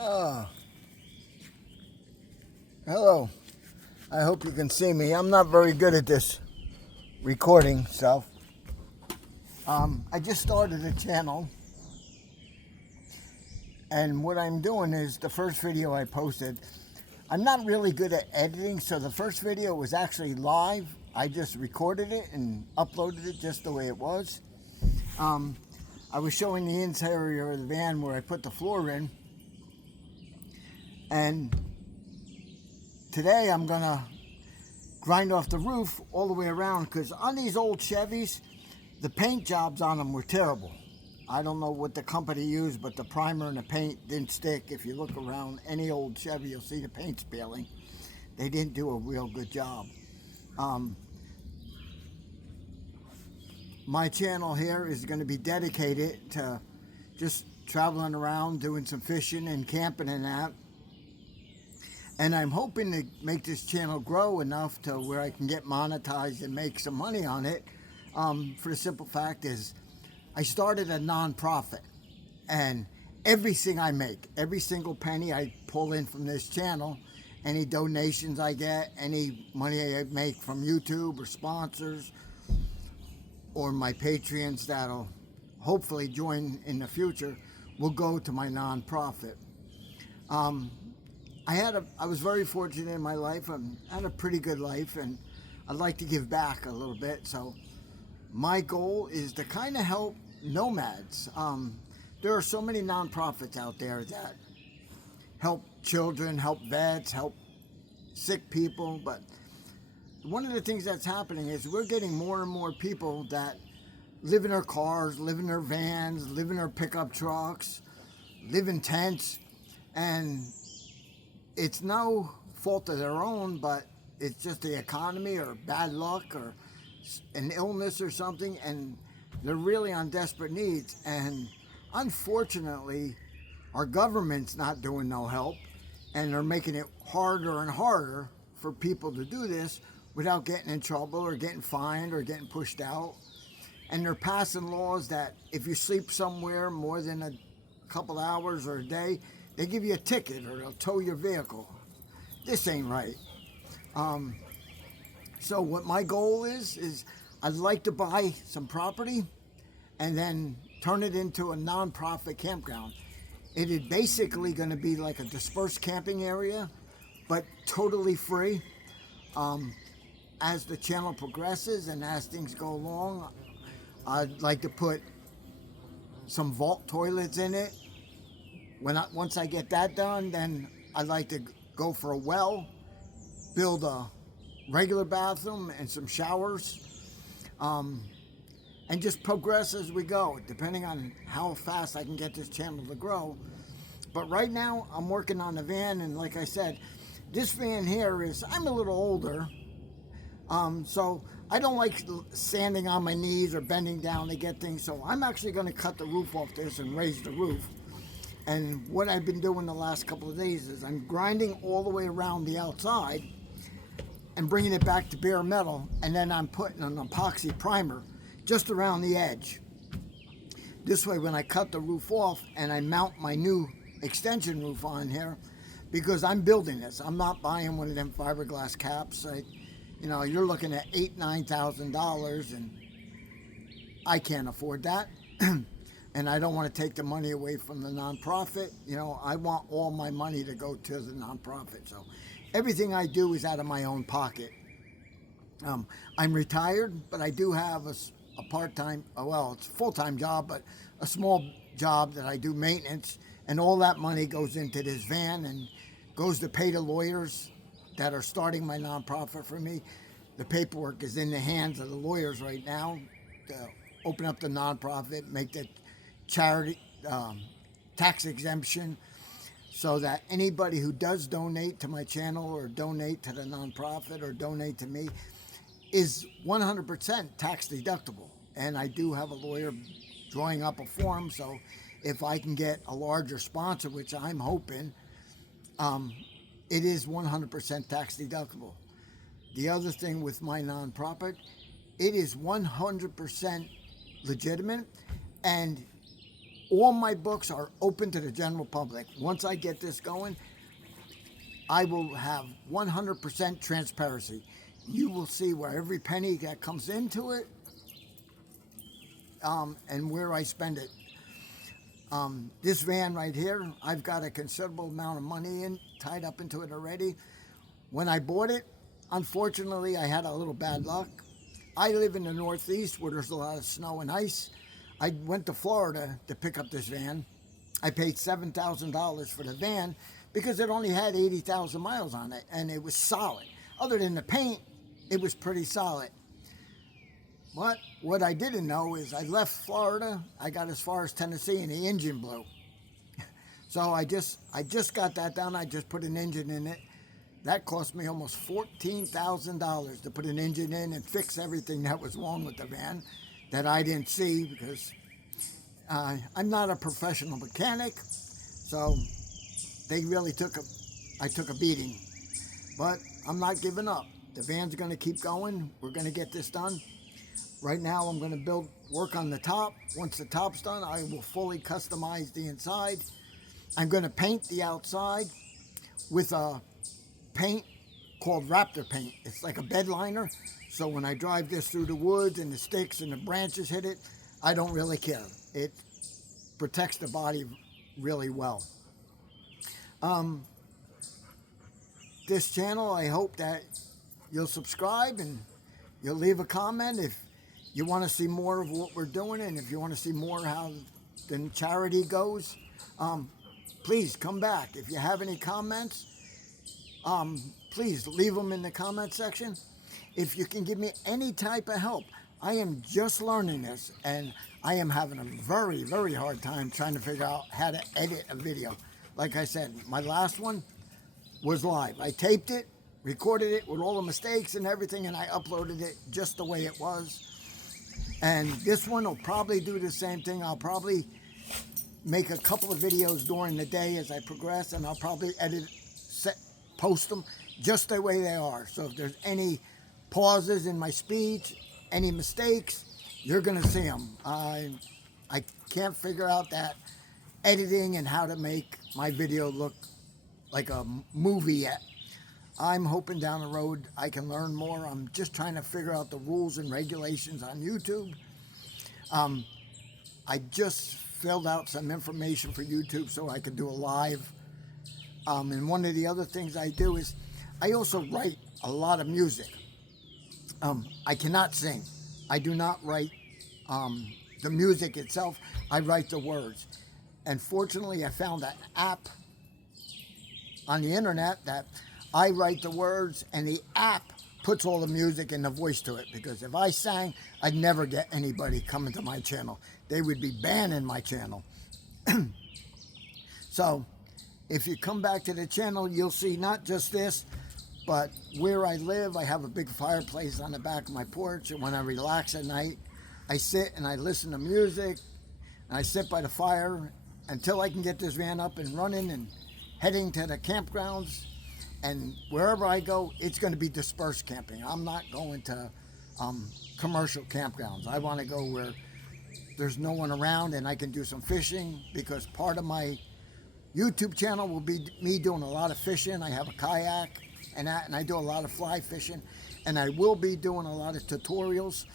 Uh, Hello. I hope you can see me. I'm not very good at this recording stuff. I just started a channel, and what I'm doing is the first video I posted. I'm not really good at editing, so the first video was actually live. I just recorded it and uploaded it just the way it was. I was showing the interior of the van where I put the floor in, and today I'm gonna grind off the roof all the way around, because on these old Chevys, the paint jobs on them were terrible. I don't know what the company used, but the primer and the paint didn't stick. If you look around any old Chevy, you'll see the paint's peeling. They didn't do a real good job. My channel here is going to be dedicated to just traveling around, doing some fishing and camping and that. And I'm hoping to make this channel grow enough to where I can get monetized and make some money on it. For the simple fact is, I started a non-profit, and everything I make, every single penny I pull in from this channel, any donations I get, any money I make from YouTube or sponsors or my Patreons that'll hopefully join in the future, will go to my non-profit. I was very fortunate in my life. I had a pretty good life, and I'd like to give back a little bit. So my goal is to kind of help nomads. There are so many nonprofits out there that help children, help vets, help sick people. But one of the things that's happening is we're getting more and more people that live in their cars, live in their vans, live in their pickup trucks, live in tents, and it's no fault of their own, but it's just the economy or bad luck or an illness or something, and they're really on desperate needs. And unfortunately, our government's not doing no help, and they're making it harder and harder for people to do this without getting in trouble or getting fined or getting pushed out. And they're passing laws that if you sleep somewhere more than a couple hours or a day, they give you a ticket or they'll tow your vehicle. This ain't right. So what my goal is I'd like to buy some property and then turn it into a non-profit campground. It is basically going to be like a dispersed camping area, but totally free. As the channel progresses and as things go along, I'd like to put some vault toilets in it. Once I get that done, then I'd like to go for a well, build a regular bathroom and some showers, and just progress as we go, depending on how fast I can get this channel to grow. But right now, I'm working on the van, and like I said, this van here I'm a little older, so I don't like standing on my knees or bending down to get things, so I'm actually going to cut the roof off this and raise the roof. And what I've been doing the last couple of days is I'm grinding all the way around the outside and bringing it back to bare metal, and then I'm putting an epoxy primer just around the edge. This way, when I cut the roof off and I mount my new extension roof on here, because I'm building this, I'm not buying one of them fiberglass caps. You're looking at $8,000-$9,000, and I can't afford that. And I don't want to take the money away from the nonprofit. I want all my money to go to the nonprofit. So everything I do is out of my own pocket. I'm retired, but I do have a part-time, it's a full-time job, but a small job that I do maintenance, and all that money goes into this van and goes to pay the lawyers that are starting my nonprofit for me. The paperwork is in the hands of the lawyers right now to open up the nonprofit, make the charity tax exemption, so that anybody who does donate to my channel or donate to the nonprofit or donate to me is 100% tax deductible. And I do have a lawyer drawing up a form, so if I can get a larger sponsor, which I'm hoping, it is 100% tax deductible. The other thing with my nonprofit, it is 100% legitimate, and All my books are open to the general public. Once I get this going, I will have 100% transparency. You will see where every penny that comes into it and where I spend it. This van right here, I've got a considerable amount of money tied up into it already. When I bought it, unfortunately, I had a little bad luck. I live in the Northeast where there's a lot of snow and ice. I went to Florida to pick up this van. I paid $7,000 for the van because it only had 80,000 miles on it, and it was solid. Other than the paint, it was pretty solid. But what I didn't know is I left Florida, I got as far as Tennessee, and the engine blew. So I just got that done. I just put an engine in it. That cost me almost $14,000 to put an engine in and fix everything that was wrong with the van that I didn't see because I'm not a professional mechanic. So they really I took a beating. But I'm not giving up. The van's going to keep going. We're going to get this done. Right now I'm going to work on the top. Once the top's done, I will fully customize the inside. I'm going to paint the outside with a paint called Raptor paint. It's like a bed liner. So when I drive this through the woods and the sticks and the branches hit it, I don't really care. It protects the body really well. This channel, I hope that you'll subscribe and you'll leave a comment if you want to see more of what we're doing, and if you want to see more how the charity goes. Please come back. If you have any comments, please leave them in the comment section. If you can give me any type of help, I am just learning this, and I am having a very, very hard time trying to figure out how to edit a video. Like I said, my last one was live. I taped it, recorded it with all the mistakes and everything, and I uploaded it just the way it was. And this one will probably do the same thing. I'll probably make a couple of videos during the day as I progress, and I'll probably post them just the way they are. So if there's any pauses in my speech, any mistakes, you're going to see them. I can't figure out that editing and how to make my video look like a movie yet. I'm hoping down the road I can learn more. I'm just trying to figure out the rules and regulations on YouTube. I just filled out some information for YouTube so I could do a live. And one of the other things I do is I also write a lot of music. I cannot sing. I do not write the music itself. I write the words. And fortunately, I found an app on the internet that I write the words and the app puts all the music and the voice to it, because if I sang, I'd never get anybody coming to my channel. They would be banning my channel. So if you come back to the channel, you'll see not just this, but where I live, I have a big fireplace on the back of my porch, and when I relax at night, I sit and I listen to music, and I sit by the fire until I can get this van up and running and heading to the campgrounds. And wherever I go, it's going to be dispersed camping. I'm not going to commercial campgrounds. I want to go where there's no one around and I can do some fishing, because part of my YouTube channel will be me doing a lot of fishing. I have a kayak and I do a lot of fly fishing, and I will be doing a lot of tutorials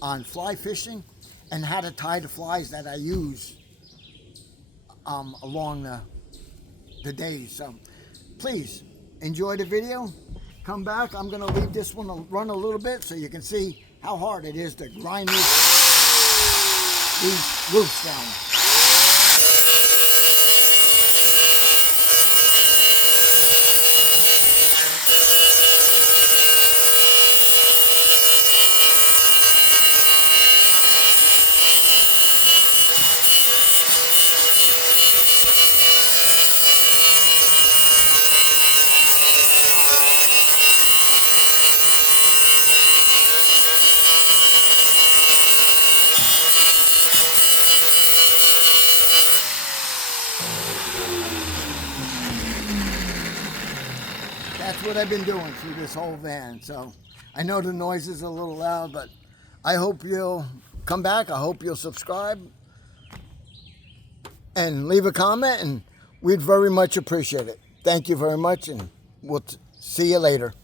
on fly fishing and how to tie the flies that I use along the days. So please enjoy the video. Come back. I'm going to leave this one to run a little bit so you can see how hard it is to grind these roofs down. That's what I've been doing through this whole van. So I know the noise is a little loud, but I hope you'll come back. I hope you'll subscribe. and leave a comment, and we'd very much appreciate it. Thank you very much, and we'll see you later.